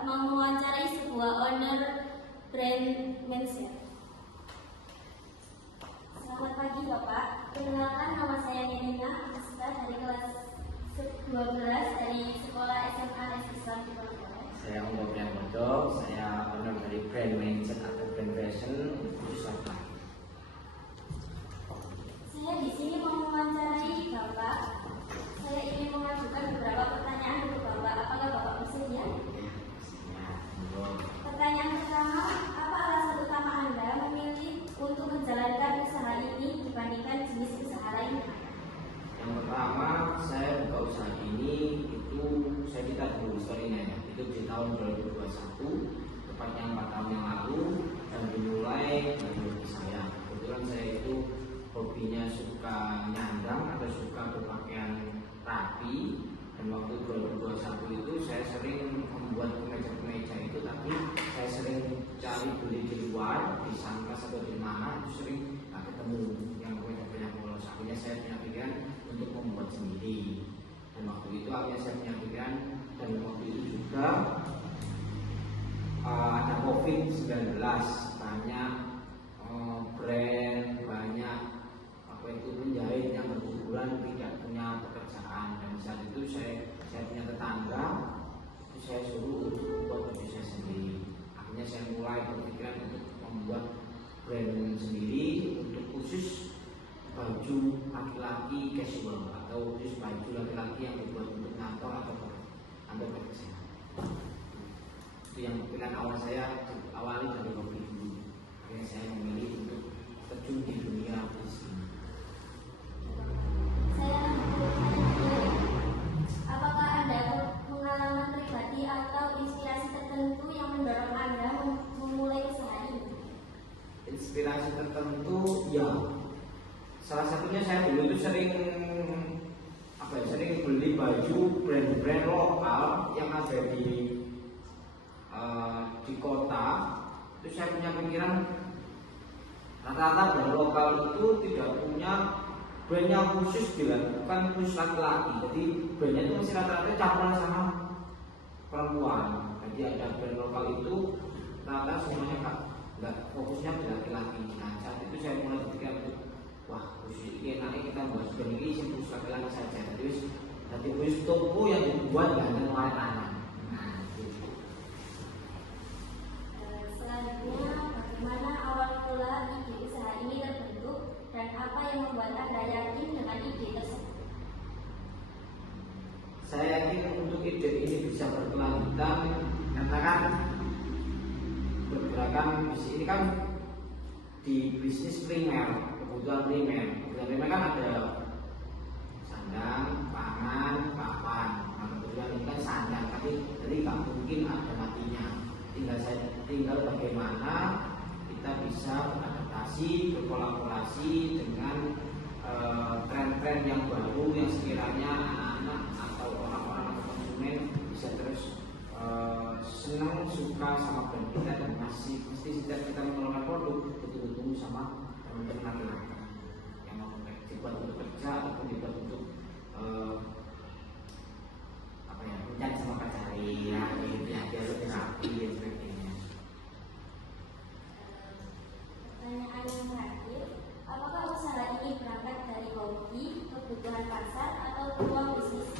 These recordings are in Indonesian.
Bapak mau mewawancarai sebuah owner brand menswear. Selamat pagi Bapak, perkenalkan nama saya Nirina Aska dari kelas 12 dari sekolah SMA Islam di Ponorogo. Saya Muhammad Bodok, saya owner dari brand menswear atau brand fashion Pusaka. Saya di sini mau mewawancarai Bapak. Saya ingin mengajukan beberapa pertanyaan untuk Bapak. Apakah Bapak bersedia? Pertanyaan pertama, apa alasan utama Anda memilih untuk menjalankan usaha ini dibandingkan jenis usaha lainnya? Yang pertama, saya buka usaha ini itu saya cerita dulu historinya ya. Itu di tahun 2021, tepatnya 4 tahun yang lalu, dan dimulai dari hobi saya. Kebetulan saya itu hobinya suka nyandang atau suka berpakaian rapi, dan waktu 2021 itu saya sering membuat kemeja-kemeja itu, tapi saya sering cari beli di luar, di Sangkas atau di mana, itu sering nggak ketemu yang kemeja-kemeja polos. Akhirnya saya punya pikiran untuk membuat sendiri, dan waktu itu akhirnya saya punya pikiran, dan waktu itu juga ada COVID-19, banyak brand, banyak itu penjahit yang berguguran tidak punya pekerjaan, dan saat itu saya punya tetangga, itu saya suruh untuk membuat baju saya sendiri. Akhirnya saya mulai berpikiran untuk membuat brand sendiri untuk khusus baju laki-laki casual atau khusus baju laki-laki yang dibuat untuk kantor atau kerja. Itu yang pilihan awal saya, awali dari hobi dulu. Akhirnya saya memilih untuk terjun di dunia bisnis. Apakah Anda pengalaman pribadi atau inspirasi tertentu yang mendorong Anda memulai usaha ini? Inspirasi tertentu, ya. Salah satunya saya dulu itu sering beli baju brand-brand lokal yang ada di kota. Itu saya punya pikiran rata-rata brand lokal itu tidak punya brandnya khusus dilakukan khusus laki-laki, jadi brandnya itu masih rata-rata campuran sama perempuan. Jadi ada brand lokal itu rata semuanya nggak fokusnya di laki-laki. Nah saat itu saya mulai berpikir, wah khusus ini enaknya kita buat brand ini khusus laki-laki saja. Jadi khusus toko yang dibuat nggak ada orang anak. Selanjutnya, bagaimana awal mula ide usaha ini terbentuk dan apa yang membuat Anda yakin dengan ide tersebut? Saya yakin untuk ide ini bisa berkelanjutan karena kan pergerakan bisnis ini kan di bisnis primer, kebutuhan primer. Kebutuhan primer kan ada sandang, pangan, papan. Nah, kebutuhan ini kan sandang, tapi jadi nggak mungkin ada matinya. Tinggal bagaimana kita bisa beradaptasi, berkolaborasi dengan tren-tren yang baru yang sekiranya anak-anak atau orang-orang atau konsumen bisa terus senang, suka sama brand kita, dan mesti setiap kita mengelola produk betul-betul sama teman-teman laki-laki yang mau dibuat untuk kerja ataupun dibuat untuk mencari sama pacari ya, gitu ya, biar lebih rapi dan sebagainya. Pertanyaan yang terakhir, apakah usaha ini berangkat dari hobi, kebutuhan pasar, atau peluang bisnis?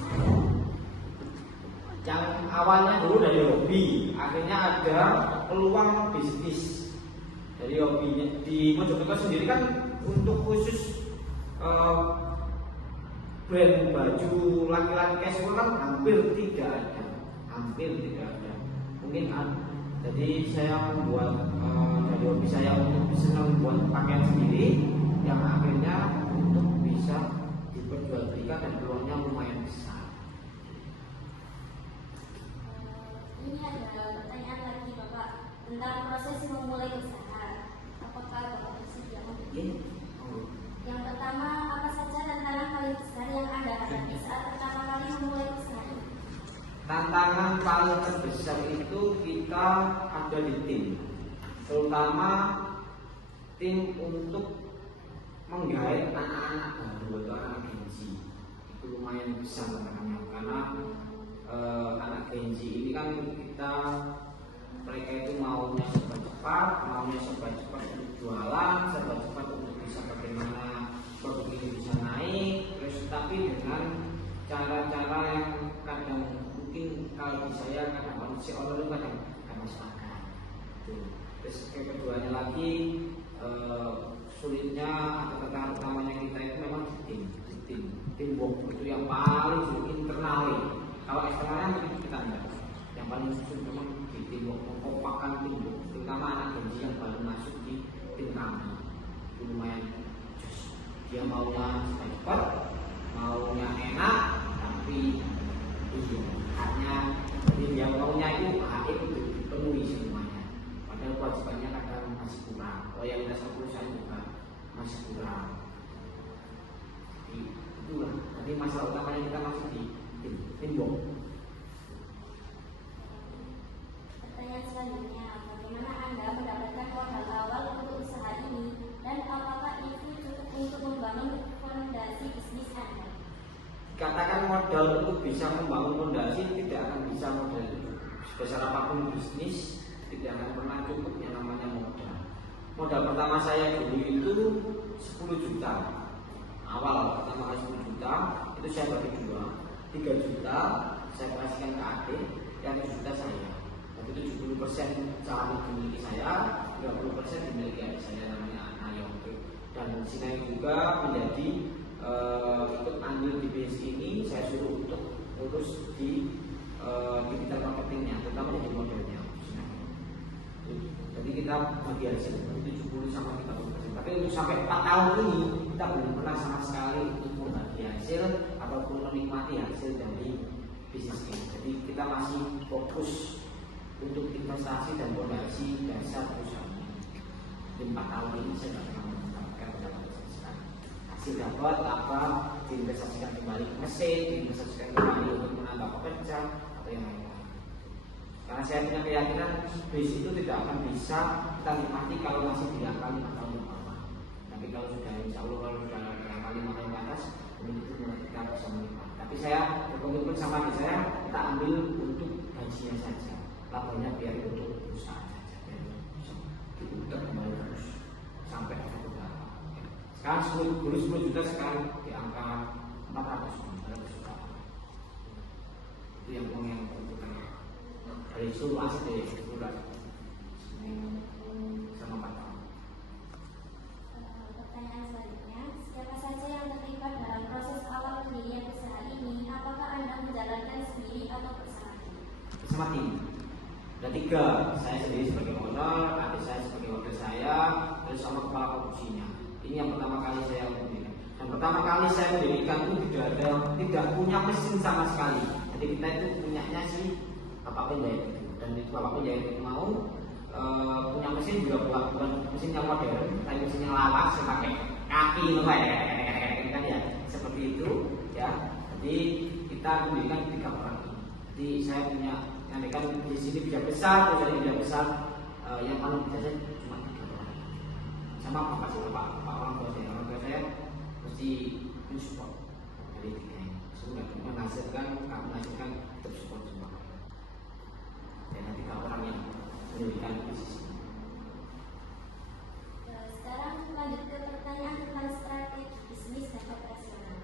Yang awalnya dulu dari hobi, akhirnya ada peluang bisnis. Dari hobinya di Mojokerto sendiri kan untuk khusus brand baju laki-laki casual kan hampir tidak ada, mungkin ada. Jadi saya membuat dari hobi saya untuk bisa membuat pakaian sendiri yang akhirnya untuk bisa diperjualbelikan dan peluangnya lumayan besar. Ini ada pertanyaan lagi Bapak tentang proses memulai usaha. Apakah Bapak bersedia? Yang pertama, apa saja tantangan paling besar yang Anda hadapi saat pertama kali memulai usaha ini? Tantangan paling terbesar itu kita ada di tim, terutama tim untuk menggait anak-anak baru atau anak agensi. Itu lumayan besar tantangannya karena anak Gen Z ini kan mereka itu maunya serba cepat, untuk jualan, serba cepat untuk bisa bagaimana produk ini bisa naik, terus tapi dengan cara-cara yang kadang mungkin kalau di saya kadang manusia orang itu kadang masuk akal. Terus keduanya lagi sulitnya atau tantangan utamanya kita itu memang tim work itu yang paling sulit internal. Kalau eksternalnya mungkin kita enggak. Yang paling sulit memang di tim work, mengkompakan tim work, terutama anak Gen Z yang baru masuk di tim kami. Itu lumayan dia maunya cepat, maunya enak, tapi hanya jadi dia maunya itu itu dipenuhi semuanya. Padahal kewajibannya kadang masih kurang. Loyalitas perusahaan juga masih kurang. Jadi itulah. Jadi masalah utamanya kita masih di timbung. Pertanyaan selanjutnya, bagaimana Anda mendapatkan modal awal untuk usaha ini dan apakah itu cukup untuk membangun fondasi bisnis Anda? Katakan modal untuk bisa membangun fondasi tidak akan bisa modal itu sebesar apapun bisnis tidak akan pernah cukup yang namanya modal. Modal pertama saya dulu itu 10 juta. Awal pertama kali 10 juta itu saya bagi 2, 3 juta saya kasihkan ke adik, yang 7 juta saya. Tapi 70% saham dimiliki saya, 30% dimiliki adik saya namanya Nayo. Dan Sinai juga menjadi ikut ambil di bisnis ini, saya suruh untuk urus di digital marketingnya, terutama jadi modelnya. Jadi kita bagi hasil 70 sama 30%. Tapi untuk sampai 4 tahun ini kita belum pernah sama sekali untuk membagi hasil ataupun menikmati hasil dari bisnis ini. Jadi kita masih fokus untuk investasi dan fondasi dasar perusahaan. Di 4 tahun ini saya tidak pernah mendapatkan pendapatan sekali. Hasil dapat apa diinvestasikan kembali ke mesin, diinvestasikan kembali untuk menambah pekerja atau yang lain. Karena saya punya keyakinan bisnis itu tidak akan bisa kita nikmati kalau masih di angka 5 tahun ke bawah. Tapi kalau sudah insya Allah kalau sudah di angka 5 tahun ke atas, itu kita bisa menikmati. Tapi saya berkomitmen sama di saya kita ambil untuk gajinya saja, labanya biar untuk perusahaan saja. Diputar kembali terus sampai ada beberapa. Sekarang 10 juta sekarang di angka 400 juta. Itu yang membutuhkan. Dari suruh asli bulan sama 4 tahun. Pertanyaan selanjutnya, siapa saja yang terlibat dalam proses awal pendirian usaha ini? Apakah Anda menjalankan sendiri atau bersama tim? Bersama tim. Ada 3, saya sendiri sebagai owner, adik saya sebagai wakil saya, dan sama kepala produksinya. Ini yang pertama kali saya mendirikan. Dan pertama kali saya mendirikan itu tidak punya mesin sama sekali. Jadi kita itu punyanya sih Bapak penjahit itu, dan itu Bapak penjahit itu mau punya mesin juga bukan mesin yang modern, tapi mesin yang lawas yang pakai kaki kan ya, seperti itu ya. Jadi kita mendirikan 3 orang ini. Jadi saya punya yang kan di sini tidak besar, tidak besar, yang paling besar cuma 3 orang. Sama Pak orang tua saya mesti mensupport dari 3 ini. Sudah menghasilkan tetap support semua. Dan 3 orang yang mendirikan bisnis ini. Sekarang lanjut ke pertanyaan tentang strategi bisnis dan operasional.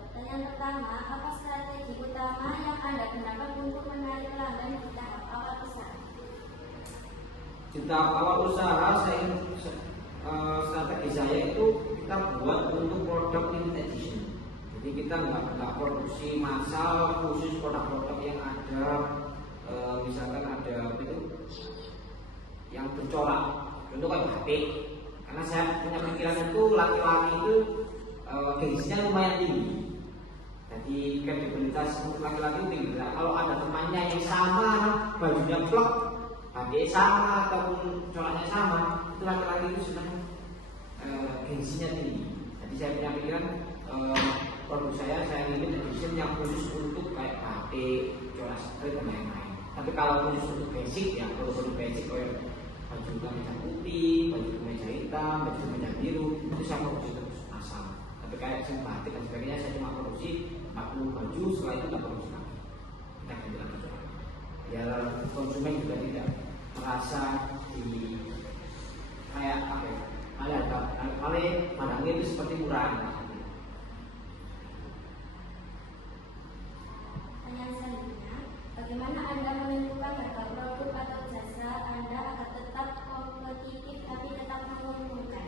Pertanyaan pertama, apa strategi utama yang Anda gunakan untuk menarik pelanggan di tahap awal usaha? Di tahap awal usaha strategi saya itu kita buat untuk produk limited edition. Jadi kita nggak produksi massal khusus produk-produk yang ada misalkan ada itu yang bercorak, contoh kayak batik. Karena saya punya pikiran itu laki-laki itu gengsinya lumayan tinggi. Jadi kredibilitas untuk laki-laki tinggi. Nah, kalau ada temannya yang sama, bajunya plek, batik sama ataupun coraknya sama, itu laki-laki itu senang gengsinya tinggi. Jadi saya punya pikiran produk saya ingin edition yang khusus untuk kayak batik, corak strip dan lain-lain. Tapi kalau khusus untuk basic ya, kalau untuk basic kayak baju kemeja putih, baju kemeja hitam, baju kemeja biru, itu saya produksi terus asal. Tapi kayak batik dan sebagainya saya cuma produksi 40 baju, setelah itu tak produksi lagi. biar konsumen juga tidak merasa di kayak apa ya, padangnya itu seperti murah. Pertanyaan selanjutnya, bagaimana Anda menentukan harga produk atau jasa Anda agar tetap kompetitif tapi tetap menguntungkan?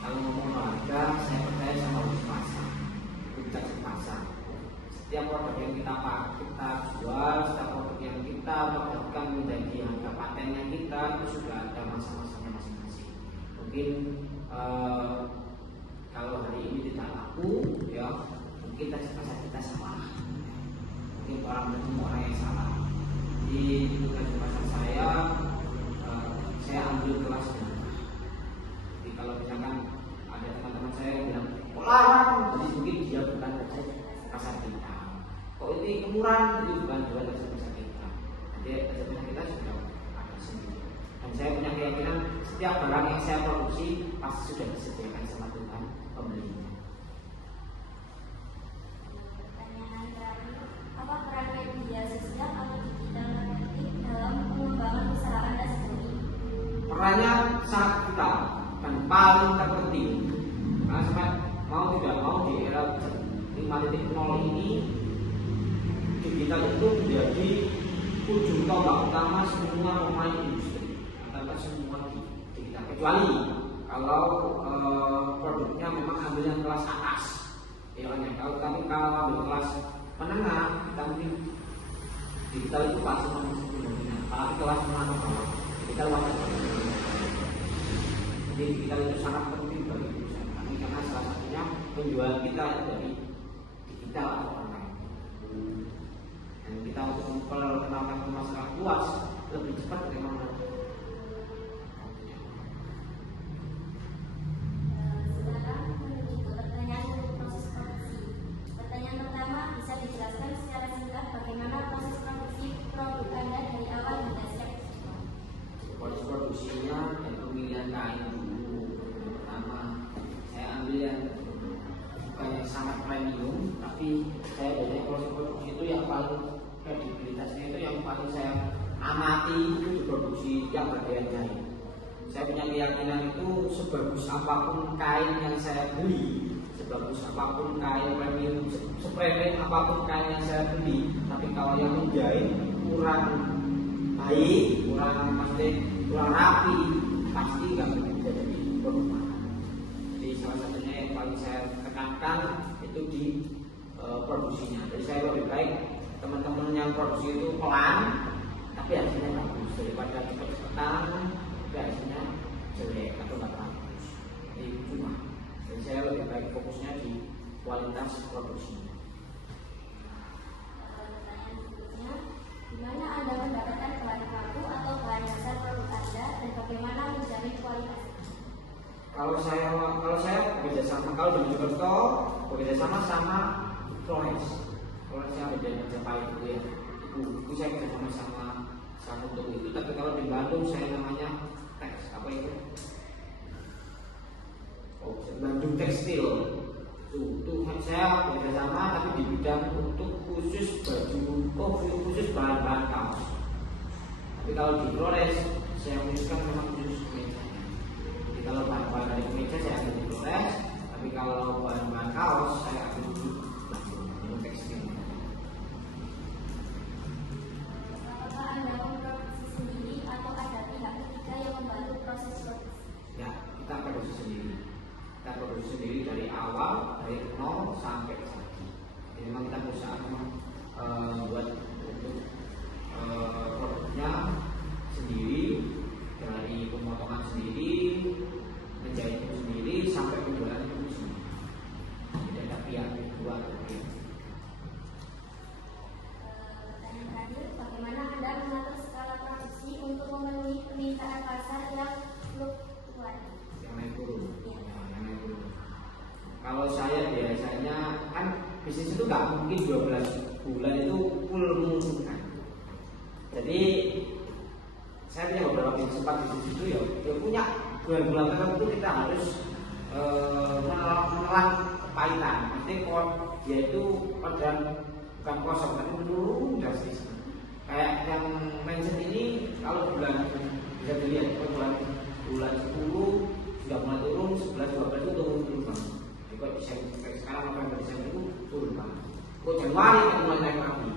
Kalau ngomong harga, saya percaya sama harus pasar, puncak pasar. Setiap produk yang kita jual, setiap produk yang kita dapatkan menjadi harga patennya kita itu sudah ada masa-masanya masing-masing. Mungkin kalau hari ini tidak laku, ya mungkin pasar kita salah. Mungkin orang yang salah. Di tugas pasar saya ambil kelas menengah. Jadi kalau misalkan ada teman-teman saya yang bilang larang, jadi mungkin dia bukan pasar kita. Kok ini kemurahan, itu bukan pasar kita. Jadi pasar kita sudah ada sendiri. Dan saya punya keyakinan setiap barang yang saya produksi pasti sudah disediakan sama Tuhan pembelinya. Pertanyaan terakhir, apa peran media sosial atau digital marketing dalam pengembangan usaha Anda sendiri? Perannya sangat vital dan paling terpenting. Karena sampai mau tidak mau di era 5.0 ini digital itu menjadi ujung tombak utama semua pemain industri, antara semua digital, kecuali kalau produknya memang ambil yang kelas atas, ya kan ya. Kalau ambil kelas menengah, kita mungkin digital itu pasti masih dominan. Apalagi kelas menengah bawah, digital wajib. Jadi digital itu sangat penting bagi perusahaan kami karena salah satunya penjualan kita dari digital atau online. Dan kita untuk memperkenalkan ke masyarakat luas lebih cepat dari mana? Sekarang menuju ke pertanyaan untuk proses produksi. Pertanyaan pertama, bisa dijelaskan secara singkat bagaimana proses produksi produk Anda dari awal hingga siap dijual? Proses produksinya dan pemilihan kain dulu. Pertama, saya ambil yang sangat premium, tapi saya biasanya proses produksi itu yang paling kredibilitasnya itu yang paling saya amati itu diproduksi yang bagian kain. Saya punya keyakinan itu sebagus apapun kain yang saya beli, sebagus apapun kain premium, sepremium apapun kain yang saya beli, tapi kalau yang menjahit kurang baik, kurang rapi, pasti nggak bisa jadi produk mahal. Jadi salah satunya yang paling saya tekankan itu di produksinya. Jadi saya lebih baik teman-teman yang produksi itu pelan, tapi hasilnya bagus daripada cepat-cepatan, tapi hasilnya jelek atau nggak bagus. Jadi cuma. Jadi saya lebih baik fokusnya di kualitas produksinya. Pertanyaan berikutnya, di mana Anda mendapatkan bahan baku atau bahan dasar produk Anda dan bagaimana menjamin kualitasnya? Kalau saya bekerja sama, kalau di Mojokerto bekerja sama Flores. Kalau saya ada Majapahit itu ya, itu saya bekerja sama untuk itu. Tapi kalau di Bandung saya namanya teks apa itu? Bandung Tekstil. Itu saya bekerja sama tapi di bidang untuk khusus baju, khusus bahan-bahan kaos. Tapi kalau di Flores saya khususkan memang khusus meja. Jadi kalau bahan-bahan dari meja saya ambil di Flores, tapi kalau bahan-bahan kaos saya ambil di Bandung Tekstil. Apakah Anda memproduksi sendiri atau ada pihak ketiga yang membantu proses produksi? Ya, kita produksi sendiri. Kita produksi sendiri dari awal, dari nol sampai ke jadi. Jadi memang kita berusaha buat untuk produknya sendiri, dari pemotongan sendiri, menjahit sendiri sampai penjualan itu sendiri. Jadi ada pihak kedua. Pertanyaan terakhir, bagaimana Anda mengatur skala produksi untuk memenuhi permintaan pasar yang fluktuatif? Yang naik turun. Kalau saya biasanya kan bisnis itu nggak mungkin 12 bulan itu full menguntungkan. Jadi saya punya beberapa bisnis itu ya punya bulan-bulan tertentu kita harus menelan kepahitan. Pasti dia itu pada bukan kosong tapi menurun drastis. Kayak yang mindset ini kalau bulan bisa dilihat bulan 10 sudah mulai turun, 11, 12 itu turun banget. Jadi kok sekarang November Desember itu turun banget. Kok Januari itu mulai naik lagi.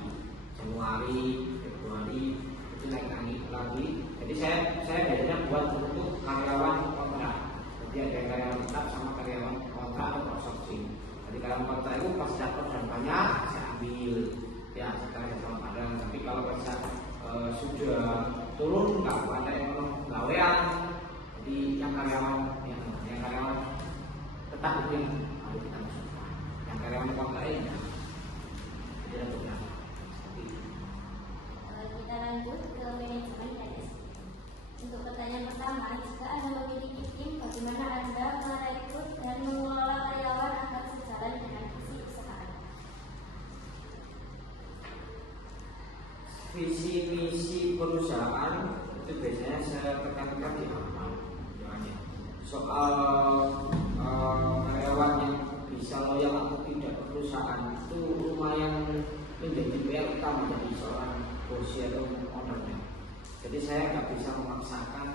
Januari, Februari itu naik lagi. Jadi saya biasanya buat untuk karyawan kontrak. Jadi ada karyawan tetap sama karyawan kontrak atau outsourcing. Jadi karyawan kontrak itu pas dapat dan banyak saya ambil ya sekarang sama padang. Tapi kalau bisa sudah turun nggak ada yang gawean, jadi yang karyawan tetap itu yang harus kita masukkan. Yang karyawan kontrak ini tidak beberapa. Kita lanjut ke manajemen PNS. Untuk pertanyaan pertama, jika Anda memiliki tim, bagaimana Anda merekrut dan mengelola karyawan agar sejalan dengan visi usaha Anda? Visi misi perusahaan itu biasanya saya tekankan di awal. Soal karyawan yang bisa loyal atau tidak ke perusahaan itu lumayan menjadi PR utama dari seorang bos atau ownernya. Jadi saya nggak bisa memaksakan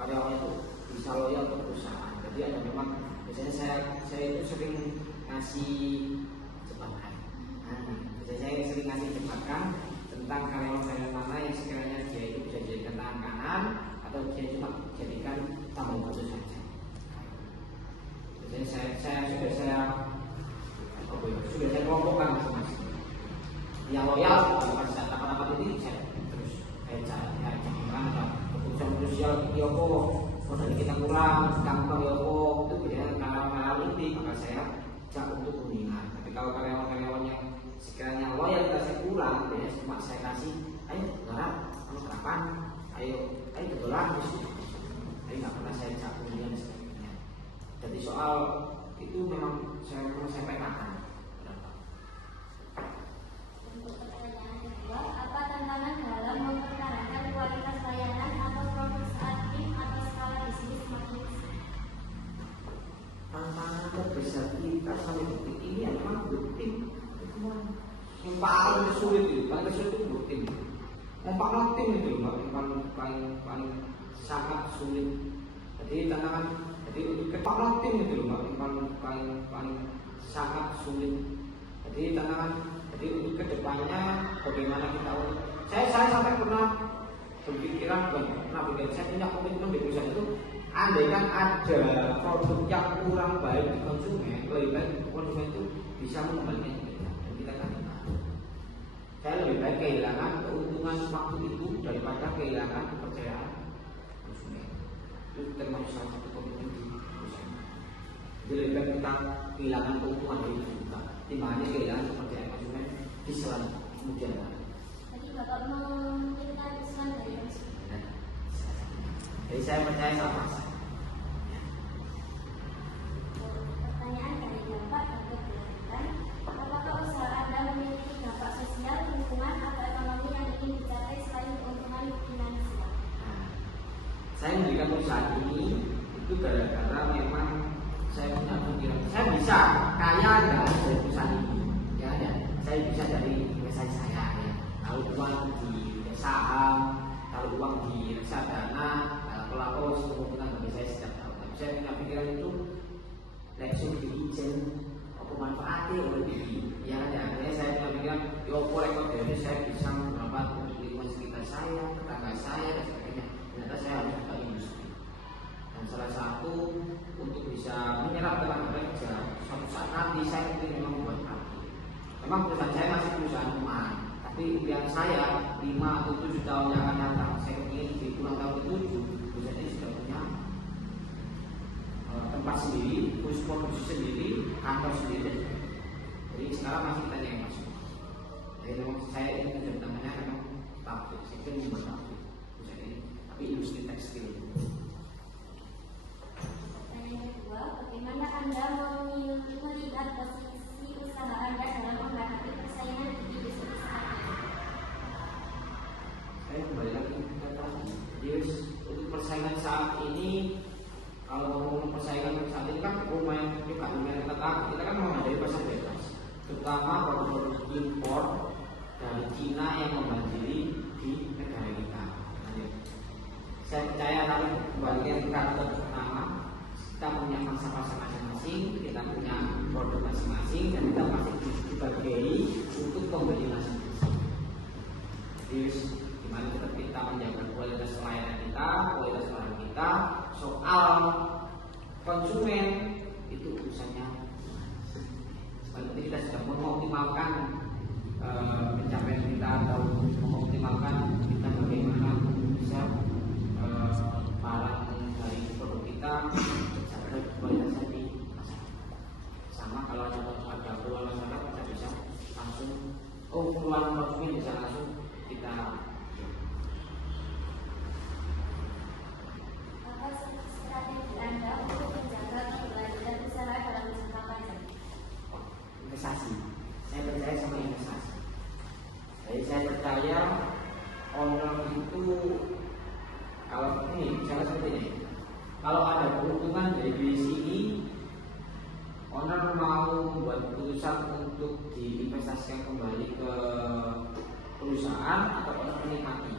karyawan itu bisa loyal ke perusahaan. Jadi ada memang biasanya saya itu sering ngasih jebakan. Saya sering ngasih jebakan tentang karyawan mana yang sekiranya dia itu bisa dijadikan tangan kanan atau dia cuma jadikan tambang batu saja. Jadi sudah saya kelompokkan masing-masing. Yang loyal pas saat rapat ini saya terus cari keputusan sosial Yoko, dari kita kurang gampang Yoko itu biasanya karyawan inti maka saya ajak untuk kunjungan. Tapi kalau karyawan yang sekiranya loyalitasnya kurang, biasanya cuma saya kasih, ayo garap, kamu sarapan, ayo kebetulan, tapi nggak pernah saya ajak kunjungan dan sebagainya. Jadi soal itu memang saya petakan. Untuk pertanyaan kedua, apa tantangan dalam mempertahankan kualitas layanan atau produk saat tim atau skala bisnis makin besar? Tantangan terbesar kita sampai detik ini adalah tim. Yang paling sulit itu tim. Membangun tim itu yang paling sangat sulit. Jadi tantangan untuk membangun tim itu yang paling sangat sulit. Jadi untuk kedepannya bagaimana kita saya sampai pernah berpikiran saya punya komitmen di perusahaan itu andai kan ada produk yang kurang baik di konsumen, lebih baik konsumen itu bisa mengembalikan dan kita kan saya lebih baik kehilangan keuntungan waktu itu daripada kehilangan kepercayaan konsumen. Itu termasuk salah satu komitmen di perusahaan. Jadi lebih baik kita kehilangan keuntungan dari kita dibanding kehilangan kepercayaan konsumen di selanjutnya kemudian hari. Tadi Bapak memikirkan usulan dari konsumen. Jadi saya percaya sama saya. Pertanyaan dari Bapak dapat dilakukan. Apakah usaha Anda memiliki dampak sosial, lingkungan, atau ekonomi yang ingin dicapai selain keuntungan finansial? Saya mendirikan perusahaan ini itu gara-gara memang saya punya pikiran saya bisa kaya dari perusahaan ini. Ya, saya bisa dari investasi saya. Ya. Kalau uang di saham, kalau uang di reksadana, kalau kemungkinan bagi saya setiap tahun. Tapi saya punya pikiran itu langsung diijen manfaatnya oleh diri. Ya kan ya, artinya saya punya pikiran yo rekod dari saya bisa mendapat untuk lingkungan sekitar saya, tetangga saya dan sebagainya. Ternyata saya harus buka industri. Dan salah satu untuk bisa menyerap tenaga kerja, suatu saat nanti saya ingin memang membuat pabrik. Memang perusahaan saya masih perusahaan rumahan, tapi impian saya 5 atau 7 tahun yang akan datang, saya ingin di ulang tahun ke-7 perusahaan ini sudah punya tempat sendiri, khusus produksi sendiri, kantor sendiri. Jadi sekarang masih kita yang masuk. Jadi memang saya ini menjadi tangannya memang pabrik, saya ingin membuat pabrik perusahaan ini, tapi industri tekstil. Pertanyaan kedua, bagaimana Anda melihat posisi usaha Anda dalam menghadapi persaingan di industri saat ini? Saya kembali lagi ke tadi. Jadi untuk persaingan saat ini, kalau ngomong persaingan saat ini kan lumayan juga lumayan ketat. Kita kan menghadapi pasar bebas, terutama produk impor Cina yang membanjiri di negara kita. Saya percaya tadi bagian kita tetap pertama, kita punya masa-masa masing-masing, kita punya produk masing-masing, dan kita pasti dibagi untuk pembeli masing-masing. Jadi gimana kita menjaga kualitas pelayanan kita, kualitas barang kita. Soal konsumen itu urusannya. Seperti kita sudah mengoptimalkan pencapaian kita atau mengoptimalkan kita bagaimana bisa barang dari produk kita sampai kualitasnya di masyarakat. Sama kalau ada keluar masyarakat kita bisa langsung keluar konsumen bisa langsung kita. Apa strategi Anda untuk menjaga keberlanjutan usaha dalam jangka panjang? Investasi. Saya percaya sama investasi. Jadi saya percaya orang itu kalau ini misalnya seperti ini, kalau ada keuntungan dari bisnis ini, owner mau membuat keputusan untuk diinvestasikan kembali ke perusahaan atau owner menikmati.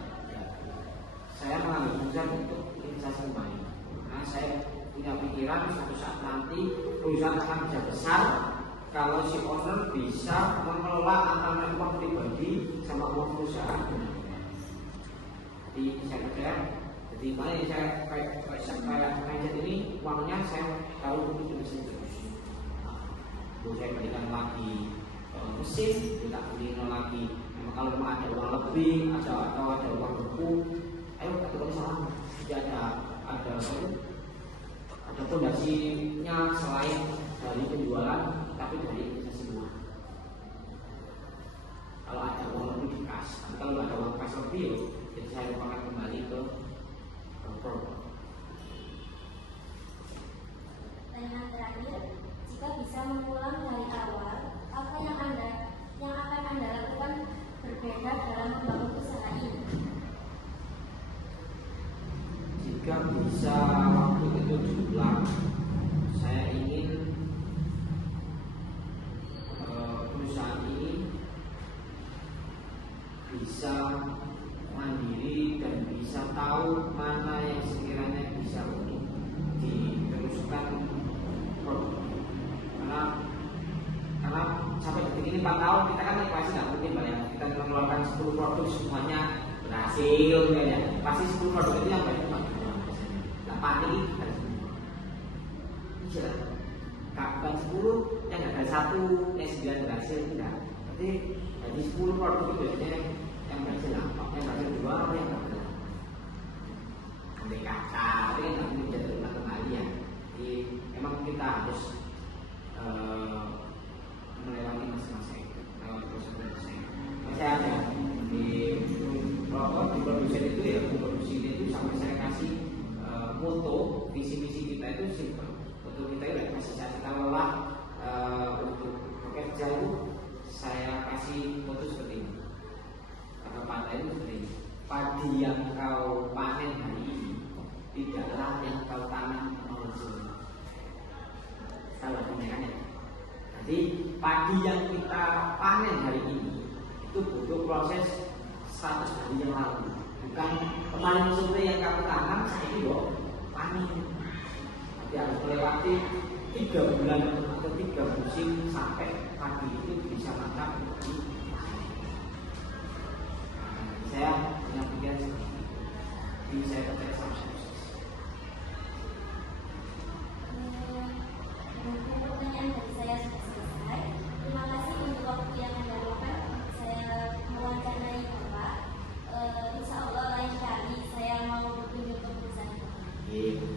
Saya mengambil keputusan untuk investasi kembali. Karena saya punya pikiran suatu saat nanti perusahaan akan bisa besar kalau si owner bisa mengelola antara uang pribadi sama uang perusahaan. Jadi saya percaya, jadi mana yang saya kayak ini uangnya saya tahu untuk mesin terus. Saya berikan lagi mesin, tidak beli lagi. Kalau memang ada uang lebih, atau ada uang beku, ayo kita sama. Jadi ada fondasinya selain dari penjualan, tapi dari investasi uang. Kalau ada uang lebih di kas, kalau ada uang kas lebih, jadi saya akan kembali ke produk. Pertanyaan terakhir, jika bisa mengulang dari awal, apa yang akan Anda lakukan berbeda dalam membangun usaha ini? Jika bisa waktu itu diulang, saya ingin perusahaan ini bisa mandiri dan bisa tahu mana yang sekiranya bisa untuk diteruskan produk. Karena sampai detik ini 4 tahun kita kan pasti nggak mungkin banyak kita mengeluarkan 10 produk semuanya berhasil ya. Pasti 10 produk itu yang banyak pasti harus jelas. Bukan 10 yang ada 1 yang 9 berhasil tidak. Jadi dari 10 produk itu biasanya yang berhasil apa? Yang berhasil 2 apa yang nggak berhasil? Andai kata, tapi yang nggak mungkin jadi ulang kembali ya. Jadi memang kita harus melewati masa-masa itu, melewati proses-proses. Saya ada di produsen itu ya, produksi itu sampai saya kasih foto visi-visi kita itu simpel. Foto kita itu kasih saya lelah untuk bekerja itu saya kasih foto seperti ini. Kata-kata itu seperti ini. Padi yang kau panen hari ini tidaklah yang kau tanam kemarin sore. Salah penyakannya. Jadi padi yang kita panen hari ini itu butuh proses 100 hari yang lalu. Bukan kemarin sore yang kamu tanam saya itu panen. Jadi harus melewati 3 bulan atau 3 musim sampai padi itu bisa mantap di panen. Saya punya pikiran seperti itu. Jadi saya percaya sama proses. Pertanyaan dari saya sudah selesai. Terima kasih untuk waktu yang Anda luangkan untuk saya mewawancarai Bapak. Insya Allah lain kali saya mau berkunjung ke perusahaan.